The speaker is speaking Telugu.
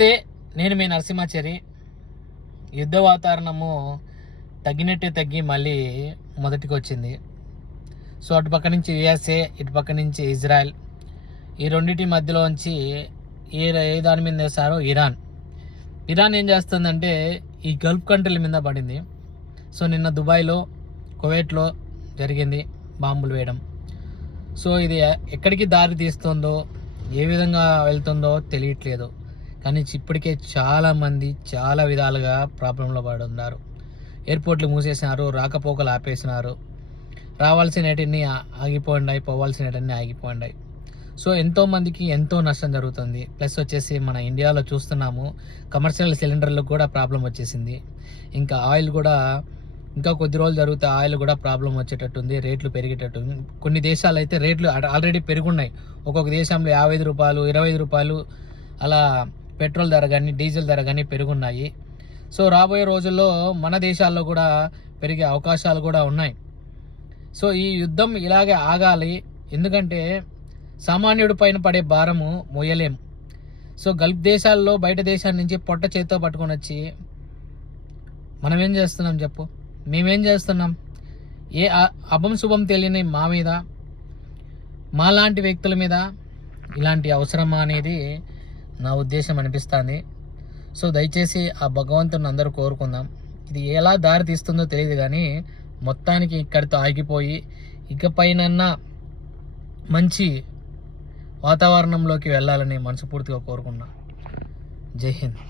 నమస్తే, నేను మీ నరసింహాచారి. యుద్ధ వాతావరణము తగ్గినట్టే తగ్గి మళ్ళీ మొదటికి వచ్చింది. సో అటుపక్క నుంచి యుఎస్ఏ, ఇటుపక్క నుంచి ఇజ్రాయెల్, ఈ రెండింటి మధ్యలోంచి ఏ దాని మీద వేస్తారో ఇరాన్ ఏం చేస్తుందంటే ఈ గల్ఫ్ కంట్రీల మీద పడింది. సో నిన్న దుబాయ్లో, కువైట్లో జరిగింది బాంబులు వేయడం. సో ఇది ఎక్కడికి దారి తీస్తుందో, ఏ విధంగా వెళ్తుందో తెలియట్లేదు. కానీ ఇప్పటికే చాలామంది చాలా విధాలుగా ప్రాబ్లంలో పడి ఉన్నారు. ఎయిర్పోర్ట్లు మూసేసినారు, రాకపోకలు ఆపేసినారు, రావాల్సినవన్నీ ఆగిపోయినాయి, పోవాల్సినవన్నీ ఆగిపోయినాయి. సో ఎంతోమందికి ఎంతో నష్టం జరుగుతుంది. ప్లస్ వచ్చేసి మన ఇండియాలో చూస్తున్నాము, కమర్షియల్ సిలిండర్లకు కూడా ప్రాబ్లం వచ్చేసింది. ఇంకా ఆయిల్ కూడా ఇంకా కొద్ది రోజులు జరిగితే ఆయిల్ కూడా ప్రాబ్లం వచ్చేటట్టుంది, రేట్లు పెరిగేటట్టు. కొన్ని దేశాలు అయితే రేట్లు ఆల్రెడీ పెరుగున్నాయి. ఒక్కొక్క దేశంలో 55 రూపాయలు, 25 రూపాయలు అలా పెట్రోల్ ధర కానీ డీజిల్ ధర కానీ పెరుగున్నాయి. సో రాబోయే రోజుల్లో మన దేశాల్లో కూడా పెరిగే అవకాశాలు కూడా ఉన్నాయి. సో ఈ యుద్ధం ఇలాగే ఆగాలి. ఎందుకంటే సామాన్యుడి పైన పడే భారము మోయలేం. సో గల్ఫ్ దేశాల్లో బయట దేశాల నుంచి పొట్ట చేత్తో పట్టుకొని వచ్చి మనం ఏం చేస్తున్నాం చెప్పు? మేమేం చేస్తున్నాం? ఏ అభం శుభం తెలియని మా మీద, మాలాంటి వ్యక్తుల మీద ఇలాంటి అవసరమా అనేది నా ఉద్దేశం అనిపిస్తుంది. సో దయచేసి ఆ భగవంతుని అందరూ కోరుకుందాం. ఇది ఎలా దారి తీస్తుందో తెలియదు, కానీ మొత్తానికి ఇక్కడితో ఆగిపోయి ఇకపైనన్నా మంచి వాతావరణంలోకి వెళ్ళాలని మనస్ఫూర్తిగా కోరుకున్నా. జై హింద్.